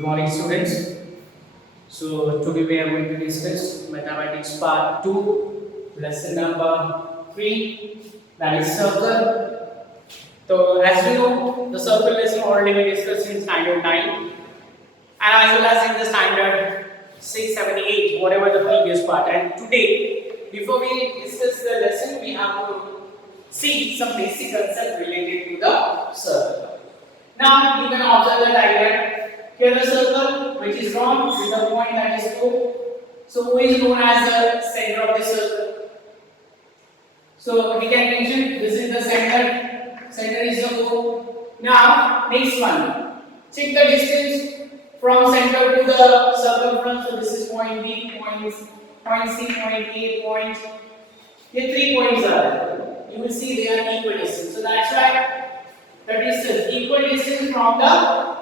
Good morning, students. So today we are going to discuss mathematics part 2, lesson number 3, that is circle. So as we know, the circle lesson already we discussed in standard 9 and as well as in the standard 6, 7, 8, whatever the previous part. And today, before we discuss the lesson, we have to see some basic concept related to the circle. Now you can observe the diagram. Here the circle which is drawn with the point that is O. So O is known as the center of the circle. So we can mention this is the center. Center is the O. Now next one. Check the distance from center to the circle front. So this is point B, point C, point A, point. Here 3 points are there. You will see they are equal distance. So that's why the distance equal distance from the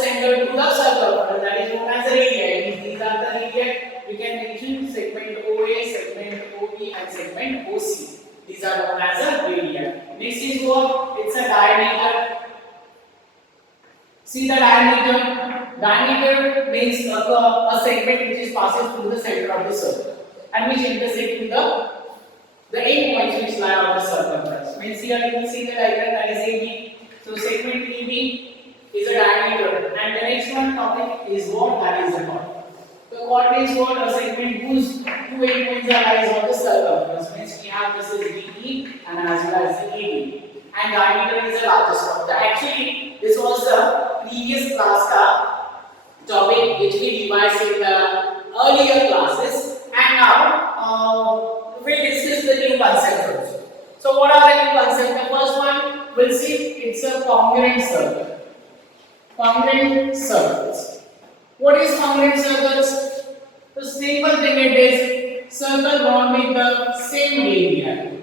center to the circle, and that is known as the radii. These are the radii. We can mention segment OA, segment OB, and segment OC. These are known as the radii. Next is what? It's a diameter. See the diameter. Diameter means a segment which is passes through the center of the circle, and which intersect with the end points which lie on the circumference. Means here you will see the diagram that is AB. So segment AB is a diameter, and the next one topic is what? That is the chord. The chord is what? A segment whose two end points are lies on the circumference. Means we have this is BE and as well as the AB. And diameter is the largest chord. Actually, this was the previous class topic which we revised in the earlier classes, and now we'll discuss the new concept also. So what are the new concepts? The first one we'll see it's a congruent circle. Congruent circles. What is congruent circles? The simple thing it is circle drawn with the same radii.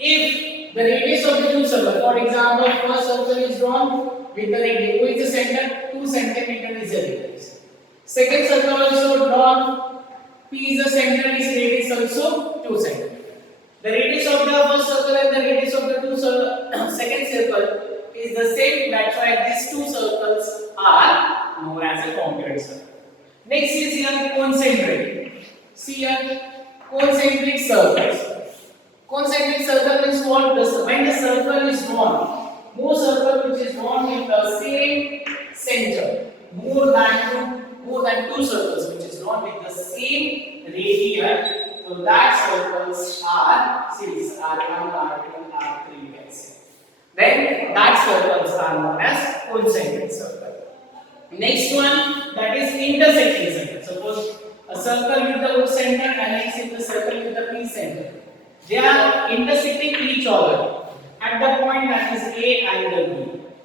If the radius of the two circles, for example, first circle is drawn with the radius, with the center 2 cm is the radius. Second circle also drawn, P is the center, is radius also 2 cm. The radius of the first circle and the radius of the second circle is the same. That's why these two circles are known as a congruent circle. Next is here concentric. See here concentric circles. Concentric circle means what? When the circle is drawn, more circle which is drawn with the same center, more than two circles which is drawn with the same radii. So that circles are series R1, R2, R3 you can see. Then that circles are known as concentric circle. Next one, that is intersecting circle. Suppose a circle with the O center and next is the circle with the P center. They are intersecting each other at the point that is A and the B.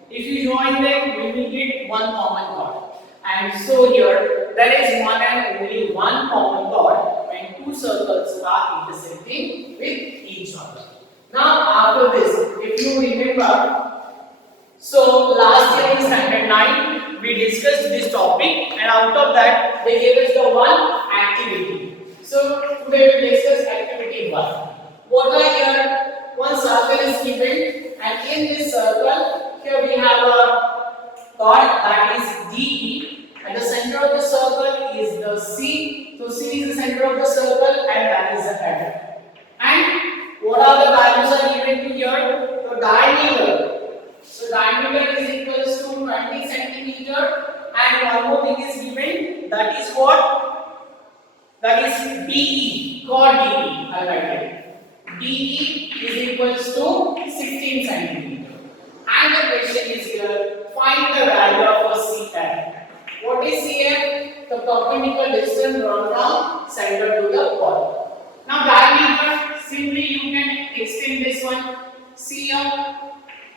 If you join them, we will get one common chord. And so here there is one and only one common chord when two circles are intersecting with each other. Now after this, if you remember, so last year in standard 9 we discussed this topic, and out of that they gave us the one activity. So today we discuss activity 1. What are here? One circle is given, and in this circle here we have a chord that is DE, and the center of the circle is the C. So C is the center of the circle and that is the header. And what are the values are given to here? The diameter. So diameter is equals to 20 centimeter, and one more thing is given, that is what? That is DE, chord DE. I write it. DE is equals to 16 centimeter. And the question is here, find the value of a CF. What is CF? The perpendicular distance drawn from center to the chord. Now diameter, simply you can extend this one. See here,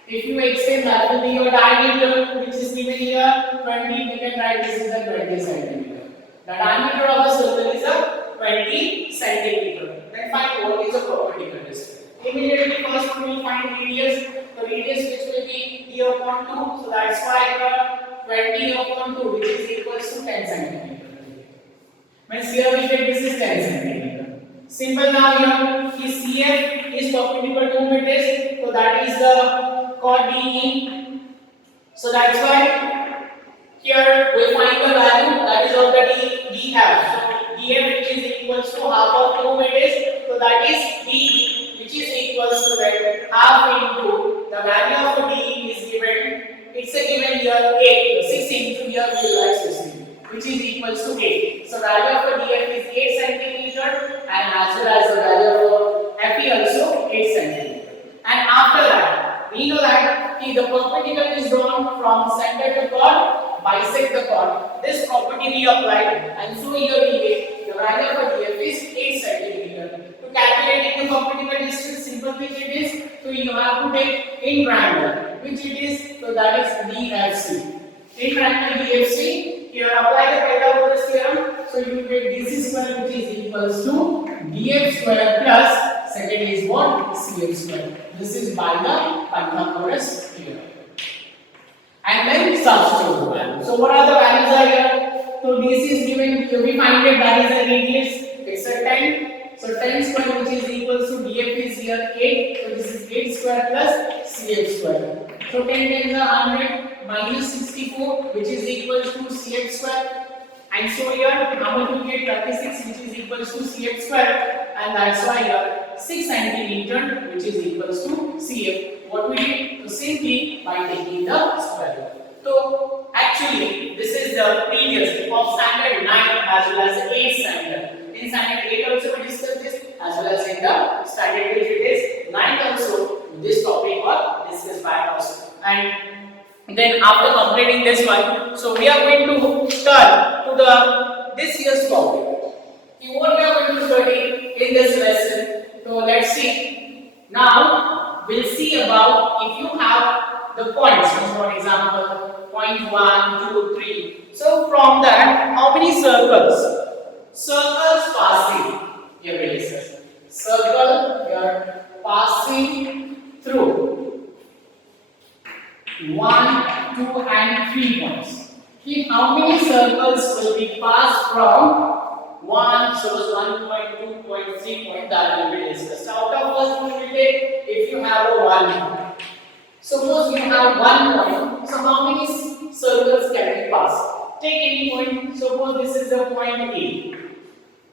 if you extend that will be your diameter, which is given here 20. We can write this is a 20 centimeter. The diameter of the circle is a 20 centimeter. Then find what is the perpendicular distance. Immediately first we will find radius. The radius which will be d upon 2. So that's why 20 upon 2, which is equals to 10 centimeter. Means here we get this is 10 centimeter. Simple now here. His CF is perpendicular to midway. So that is the chord DE. So that's why here we find the value that is of the df. So df which is equals to half of 2 meters. So that is d which is equals to that half into the value of d is given. It's a given here 8. 6 into here we will write 16, which is equals to 8. So value of the df is 8 centimeter, and as well as the value of fe also 8 centimeter. And after that, we know that the perpendicular is drawn from center to chord, bisect the chord. This property we applied, and so here we get the value of the df is 8 centimeter. To calculate the perpendicular distance, simple thing it is, so you have to take in triangle, which it is, so that is DFC. In triangle DFC, here apply the Pythagoras theorem, so you get DC square which is equals to DF square plus second is what? CF square. This is by the Pythagoras theorem. And then substitute the value. So what are the values are here? So this is given, so we find it that is a radius, it's a 10. So 10 square which is equals to df is here 8. So this is 8 square plus cf square. So 10 times 100 minus 64 which is equals to cf square. And so here how much we get 36 which is equals to cf square, and that's why here 6 centimeter which is equals to cf. What we did? So simply by taking the square root. So actually this is the previous of standard 9 as well as 8 standard. In standard 8 also we discussed this, as well as in the standard 8 it is 9 also this topic was discussed by us. And then after completing this one, so we are going to turn to the this year's topic. What we are going to study in this lesson. So let's see. Now we'll see about if you have the points. For example, point 1, 2, 3. So from that, how many circles? Circles passing. Here it is. Circle here passing through 1, 2, and 3 points. See how many circles will be passed from 1, suppose 1 point, 2 point, 3 point, that will be discussed. Out of first we will take if you have a 1. Suppose you have 1 point, so how many circles can be passed? Take any point, suppose this is the point A.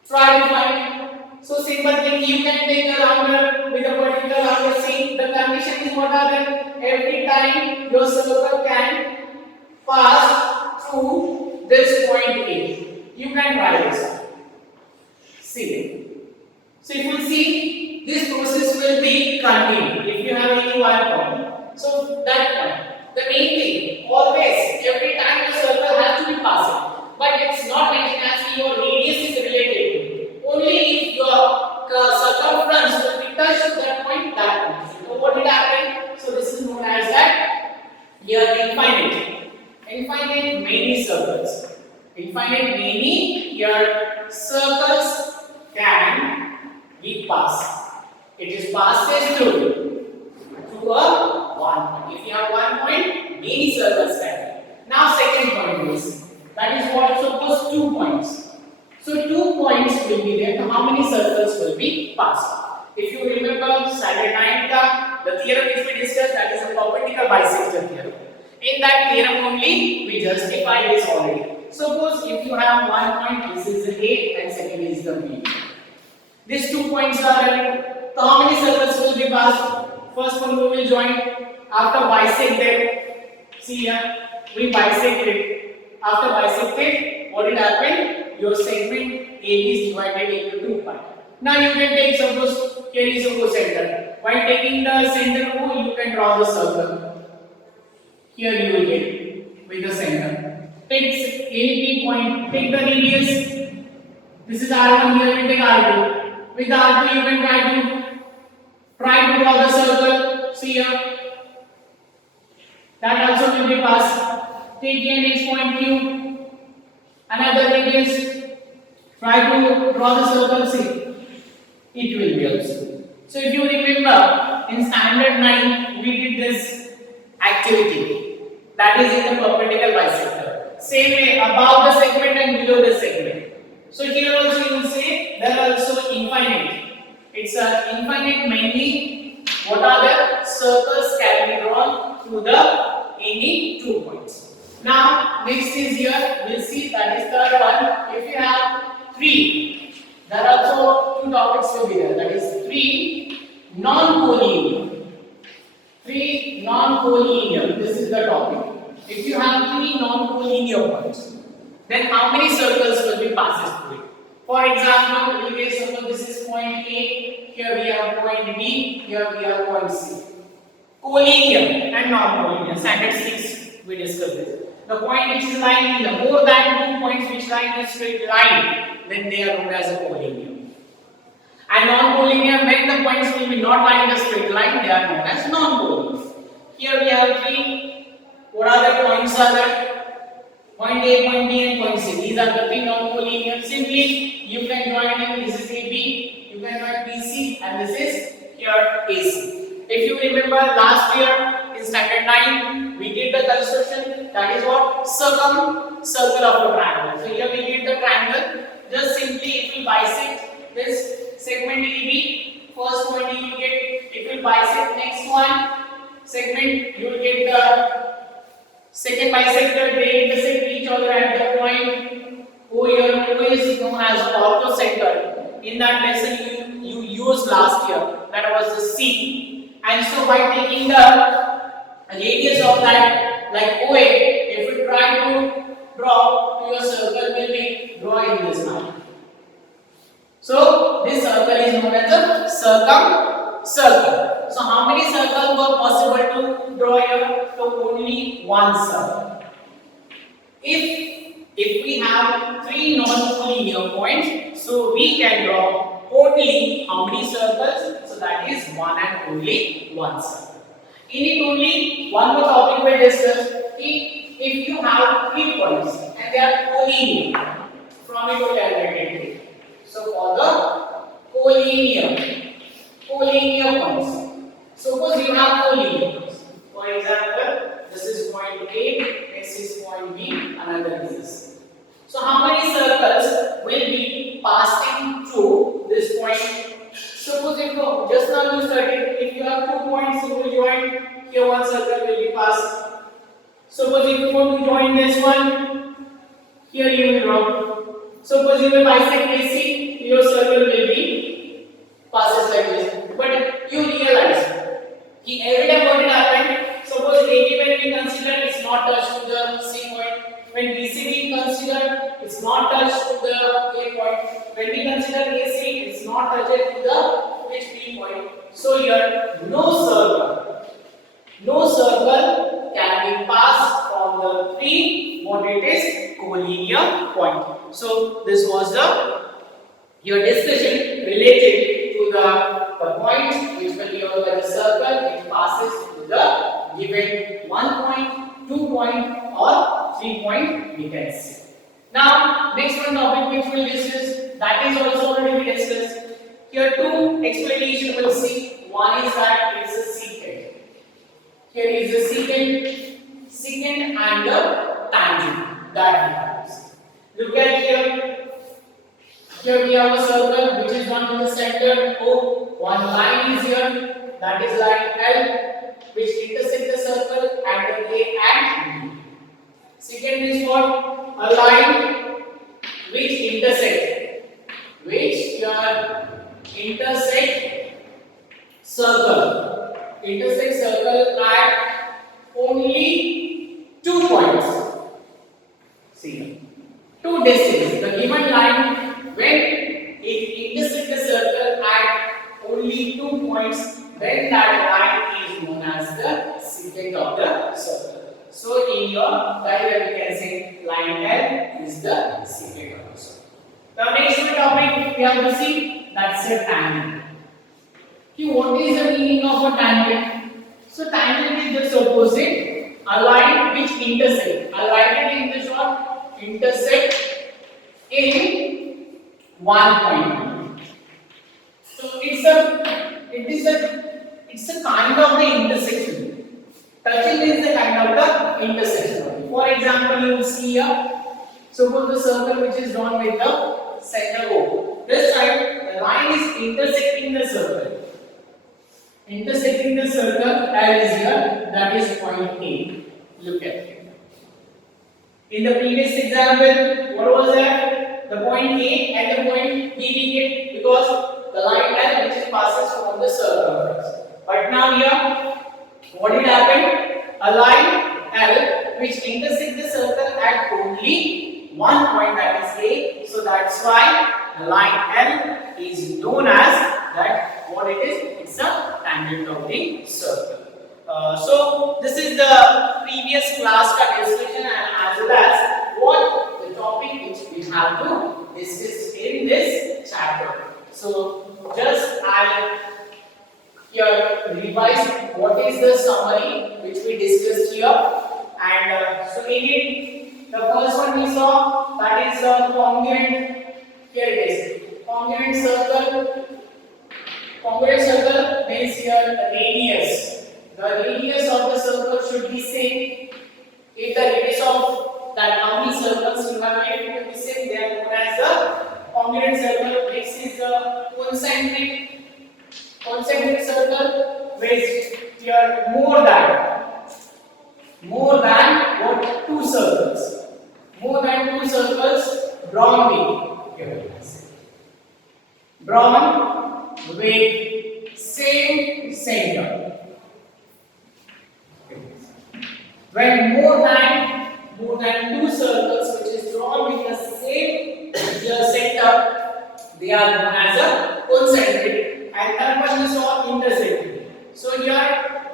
Try to find. So simple thing, you can take a rounder with a particular rounder. See, the condition is what are there? Every time your circle can pass through this point A. You can try this. See. So if you see, this process will be continued if you have any one point. So that point. The main thing, always, every time the circle has to be passing. But it's not mentioned as your radius is related. Only if your circumference will be touched to that point, that point. So what did happen? So this is known as that here infinite. Infinite many circles. Infinite many here circles can be passed. It is passes through a one point. If you have 1 point, many circles can be. Now second point is, that is what, suppose 2 points. So 2 points will be there. So how many circles will be passed? If you remember standard 9 the theorem which we discussed, that is a perpendicular bisector theorem. In that theorem only we justify this already. Suppose if you have 1 point, this is the A and second is the B. These 2 points are there. So how many circles will be passed? First one we will join. After bisect them, see here, we bisect it. After bisected, what will happen? Your segment AB is divided into 2 parts. Now you can take, suppose here is a center. While taking the center O, you can draw the circle. Here you will get with the center. Take any point, take the radius. This is R1, here we take R2. With R2 you can try to draw the circle. See here. That also will be passed. Take the next point Q. Another radius. Try to draw the circle. See. It will be also. So if you remember, in standard 9 we did this activity. That is in the perpendicular bisector. Same way above the segment and below the segment. So here also you will say there are also infinite. It's an infinite many. What are the circles can be drawn through the any 2 points. Now next is here, we'll see that is third one. If you have 3, there are also 2 topics will be there. That is 3 non-collinear. 3 non-collinear. This is the topic. If you have 3 non-collinear points, then how many circles will be passes through it? For example, we will suppose this is point A, here we have point B, here we have point C. Collinear and non-collinear, standard 6 we discussed this. The point which is lying in the more than 2 points which lie in a straight line, then they are known as a collinear. And non-collinear, when the points will be not lying in a straight line, they are known as non-collinear. Here we have 3. What are the points are there? Point A, point B and point C. These are the 3 non-collinear. Simply you can join in, this is AB, you can join BC and this is here AC. If you remember last year in standard 9, we did the construction, that is what? Circle of a triangle. So here we did the triangle, just simply it will bisect this segment AB, first point you will get, it will bisect next one segment, you will get the second bisector, they intersect each other at the point O. Here O is known as orthocenter. In that lesson you used last year, that was the C. And so by taking the radius of that, like OA, if you try to draw, your circle will be drawing this line. So this circle is known as a circle. So how many circles were possible to draw here? So only one circle. If we have 3 non-collinear points, so we can draw only how many circles? So that is one and only one circle. In it only one more topic we discuss. If you have 3 points and they are collinear, from it we can get it. So for the collinear points, suppose you have collinear points. For example, this is point A, next is point B, another is this. So how many circles will be passing through this point? Suppose if you just now you studied, if you have 2 points, you will join here, one circle will be passed. Suppose if you want to join this one, here you will draw. Suppose you will bisect AC, your circle will be passes like this. But you realize, every time what it happened, suppose AB when we consider it's not touched to the C point. When BC we consider it's not touched to the A point. When we consider AC, it's not touched to the which B point. So here no circle can be passed from the 3 what it is collinear point. So this was your discussion related to the point which will be over the circle which passes to the given 1 point, 2 point or 3 point we can see. Now next one topic which we will discuss, that is also already discussed. Here 2 explanation we will see. One is that it is a secant. Here is the secant and the tangent that we have. Look at here. Here we have a circle which is one in the center O. One line is here, that is line L, which intersect the circle at the A and B. Secant is what? A line which intersect circle at only 2 points. See, 2 distances. The given line, when it intersects the circle at only 2 points, then that line is known as the secant of the circle. So in your diagram you can say line L is the secant of the circle. The next topic we have to see, that's a tangent. What is the meaning of a tangent? So tangent is just opposite a line which intersect. A line in the short intersect in 1 point. So it's a kind of the intersection. Touching is the kind of the intersection. For example, you will see here. Suppose the circle which is drawn with the center O. This side, the line is intersecting the circle. Intersecting the circle L is here, that is point A. Look at it. In the previous example, what was that? The point A and the point B we get because the line L which passes from the circumference. But now here, what did happen? A line L which intersects the circle at only one point, that is A. So that's why the line L is known as that. What it is? It's a tangent of the circle. So this is the previous class ka discussion and as well as what the topic which we have to discuss in this chapter. So just I here revise what is the summary which we discussed here, and so in it the first one we saw, that is the congruent. Here it is congruent circle. Congruent circle means here the radius. The radius of the circle should be same. If the radius of that how many circles you have made it will be same, they are known as the congruent circle. Next is the concentric circle, which here more than what two circles. More than two circles drawn with same center. When more than two circles which is drawn with the same center, they are known as a concentric. And third one is called intersecting. So here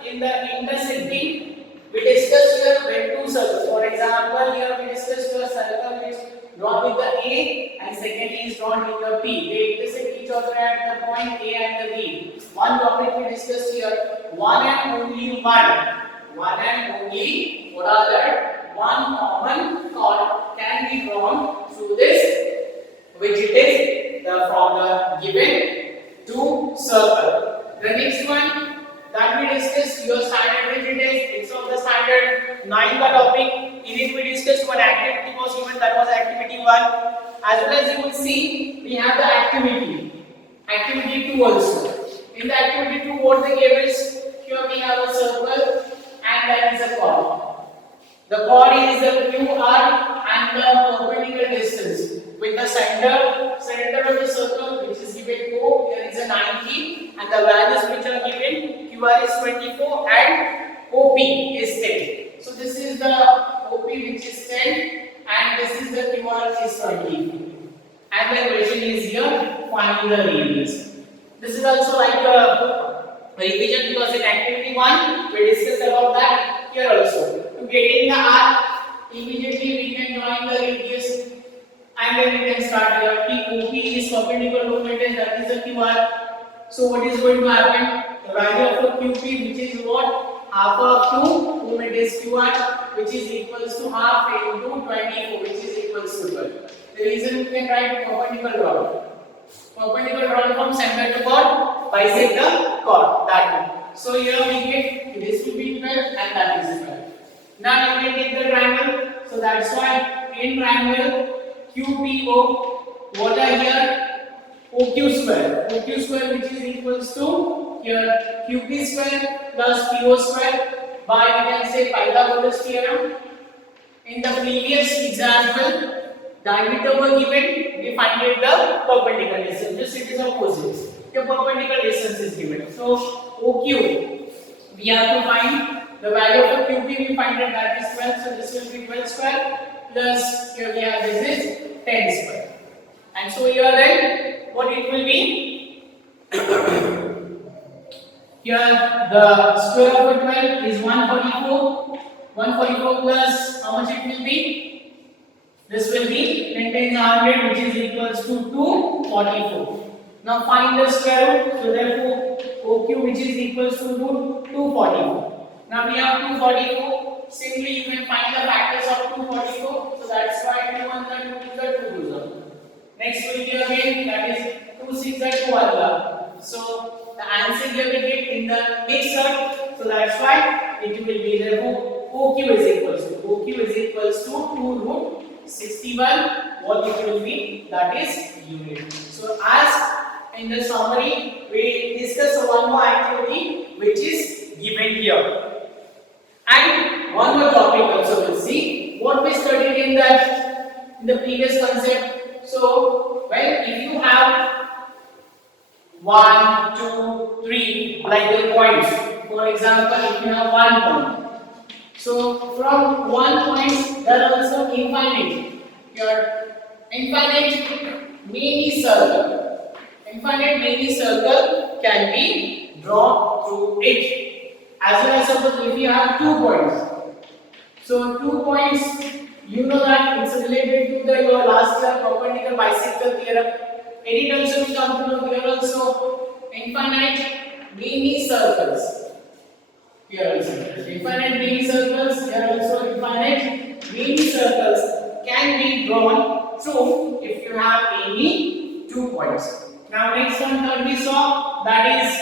in the intersecting, we discussed here when two circles. For example, here we discussed a circle which drawn with the A and secondly is drawn with the P. They intersect each other at the point A and the B. One topic we discussed here, one and only what are that? One common chord can be drawn through this, which it is from the given two circle. The next one that we discussed, your standard which it is, it's of the standard 9 topic. In it we discussed one activity was given, that was activity 1. As well as you will see, we have the activity 2 also. In the activity 2, what they gave is, here we have a circle and that is a chord. The chord is the QR and the perpendicular distance with the center of the circle which is given O, here is a 90 and the values which are given, QR is 24 and OP is 10. So this is the OP which is 10 and this is the QR is 20. And the question is here, find the radius. This is also like a revision because in activity 1 we discussed about that. Here also, to getting the R, immediately we can join the radius and then we can start here. OP is perpendicular to it, that is the QR. So what is going to happen? The value of the QP, which is what? Half of 2, whom it is QR, which is equals to half into 24, which is equals to 12. The reason we can write perpendicular drawn. Perpendicular drawn from center to chord, bisect the chord, that one. So here we get this will be 12 and that is 12. Now you can take the triangle. So that's why in triangle QPO, what are here? OQ square. OQ square which is equals to here QP square plus PO square by we can say Pythagoras theorem. In the previous example, diameter were given, we find it the perpendicular distance. Just it is opposite. The perpendicular distance is given. So OQ, we have to find the value of the QP. We find that is 12. So this will be 12 square plus here we have this is 10 square. And so here then what it will be? Here the square of 12 is 144. 144 plus how much it will be? This will be 10 times 100 which is equals to 244. Now find the square root. So therefore OQ which is equals to 244. Now we have 244. Simply you can find the factors of 244. So that's why 2 1 2 2 2 2. Next will be again that is 2 6 2 1. So the answer here we get in the mixer. So that's why it will be therefore OQ is equals to 2 root 61. What it will be? That is unit. So as in the summary, we discuss one more activity which is given here. And one more topic also we'll see what we studied in that in the previous concept. So when if you have 1, 2, 3 like the points. For example, if you have 1 point, so from 1 point there are also infinite. Your infinite mini circle can be drawn through it. As well as suppose if you have 2 points, so 2 points, you know that it's related to the your last year perpendicular bicycle theorem. Any terms will come to know here also infinite mini circles. Here also infinite mini circles. Here also infinite mini circles can be drawn through if you have any 2 points. Now next one third we saw, that is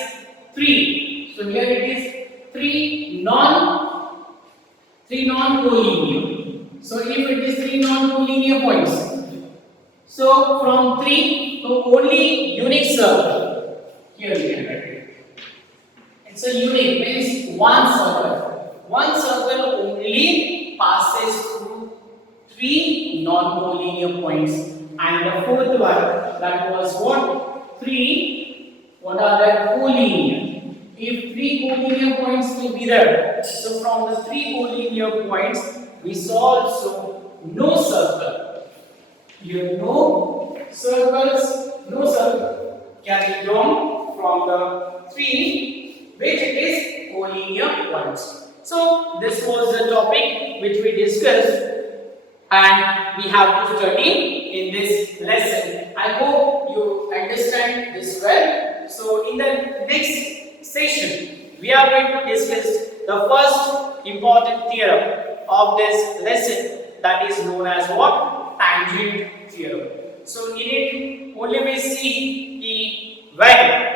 3. So here it is 3 non-collinear. So if it is 3 non-collinear points, so from 3 to only unique circle. Here we can write it. It's a unique means one circle. One circle only passes through 3 non-collinear points, and the fourth one, that was what? 3. What are the collinear? If 3 collinear points will be there, so from the 3 collinear points we saw also no circle. Here no circle can be drawn from the 3 which it is collinear points. So this was the topic which we discussed and we have to study in this lesson. I hope you understand this well. So in the next session we are going to discuss the first important theorem of this lesson, that is known as what? Tangent theorem. So in it only we see the when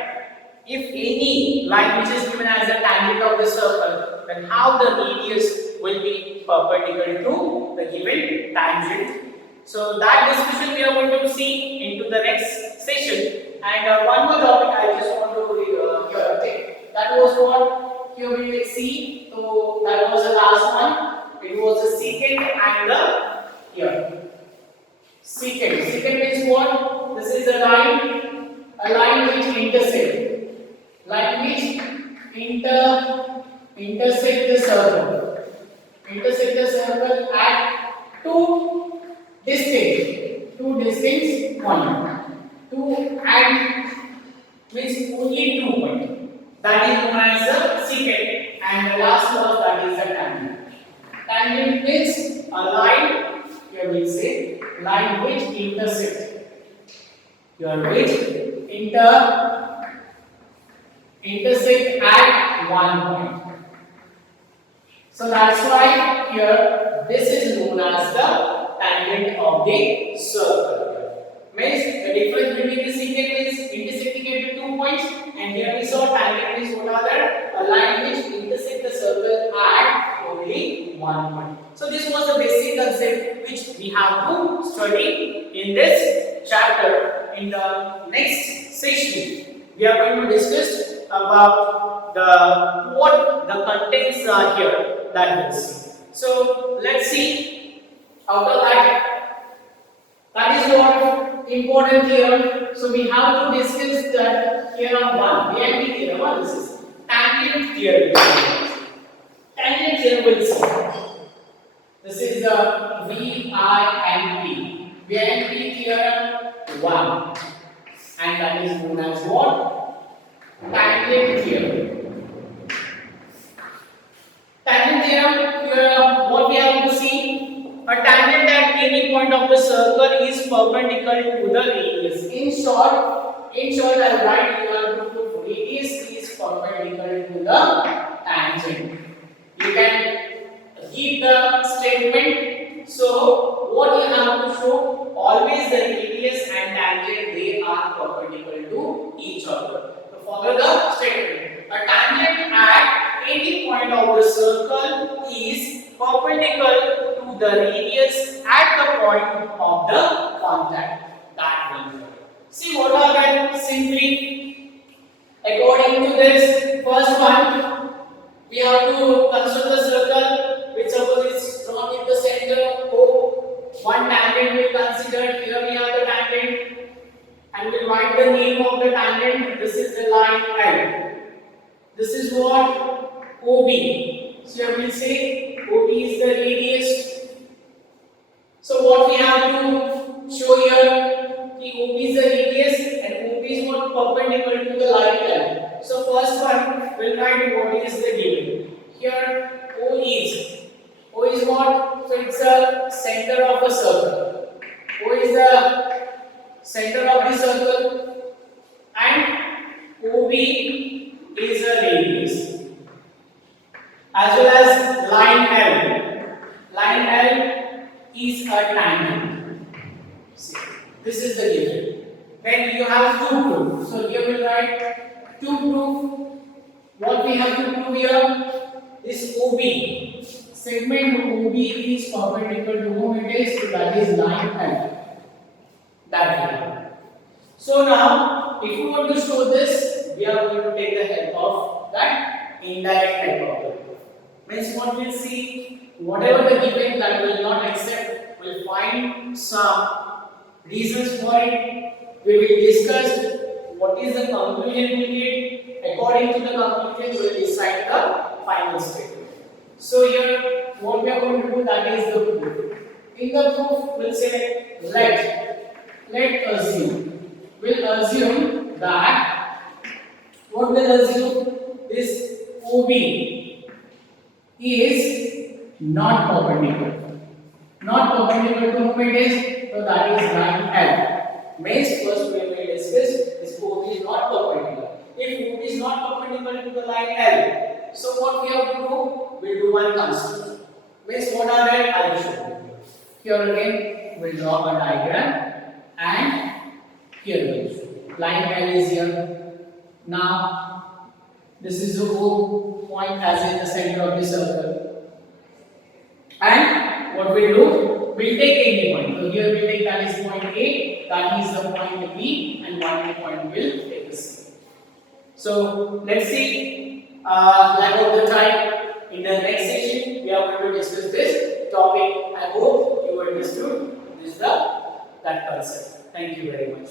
if any line which is given as a tangent of the circle, then how the radius will be perpendicular to the given tangent. So that discussion we are going to see into the next session. And one more topic I just want to take. That was what here we will see. So that was the last one. It was the secant and the here. Secant is what? This is a line which intersect. Line which intersect the circle. Intersect the circle at two distinct points. And means only 2 points. That is known as the secant, and the last was that is the tangent. Tangent means a line, here we say line which intersect. Here which intersect at 1 point. So that's why here this is known as the tangent of the circle. Means the difference between the secant is intersecting at 2 points, and here we saw tangent is what are that? A line which intersect the circle at only 1 point. So this was the basic concept which we have to study in this chapter. In the next session we are going to discuss about what the contents are here, that we'll see. So let's see after that is what important theorem. So we have to discuss that theorem 1, VMP theorem 1. This is tangent theorem. Tangent theorem will see. This is the VMP theorem 1, and that is known as what? Tangent theorem. Tangent theorem, what we have to see? A tangent at any point of the circle is perpendicular to the radius. In short, I write here to radius is perpendicular to the tangent. You can keep the statement. So what you have to show? Always the radius and tangent, they are perpendicular to each other. So follow the statement. A tangent at any point of the circle is perpendicular to the radius at the point of the contact. That will be. See what are them? Simply according to this first one, we have to consider the circle. which suppose is drawn in the center O. One tangent will consider. Here we have the tangent, and we'll write the name of the tangent. This is the line L. This is what OB. So here we'll say OB is the radius. So what we have to show here, the OB is the radius and OB is what perpendicular to the line L. So first one we'll write what is the given. Here O is what? So it's a center of a circle. O is the center of the circle and OB is a radius, as well as line L. Line L is a tangent. See, this is the given. Then you have two proof. So here we'll write two proof. What we have to prove here? This OB. Segment OB is perpendicular to whom it is? So that is line L. That we have. So now, if you want to show this, we are going to take the help of that indirect method. Means what we'll see, whatever the given that will not accept, we'll find some reasons for it. We will discuss what is the conclusion we get. According to the conclusion, we will decide the final statement. So here, what we are going to do, that is the proof. In the proof, we'll say let assume that what will assume this OB is not perpendicular. Not perpendicular to whom it is, so that is line L. Means first we will discuss this OB is not perpendicular. If OB is not perpendicular to the line L, so what we have to do? We'll do one constant. Means what are they? I will show you. Here again, we'll draw a diagram and here we'll show. Line L is here. Now, this is the O point as in the center of the circle. And what we do? We'll take any point. So here we'll take that is point A, that is the point B, and one point will take the C. So let's see, lack of the time. In the next session, we are going to discuss this topic. I hope you understood that concept. Thank you very much.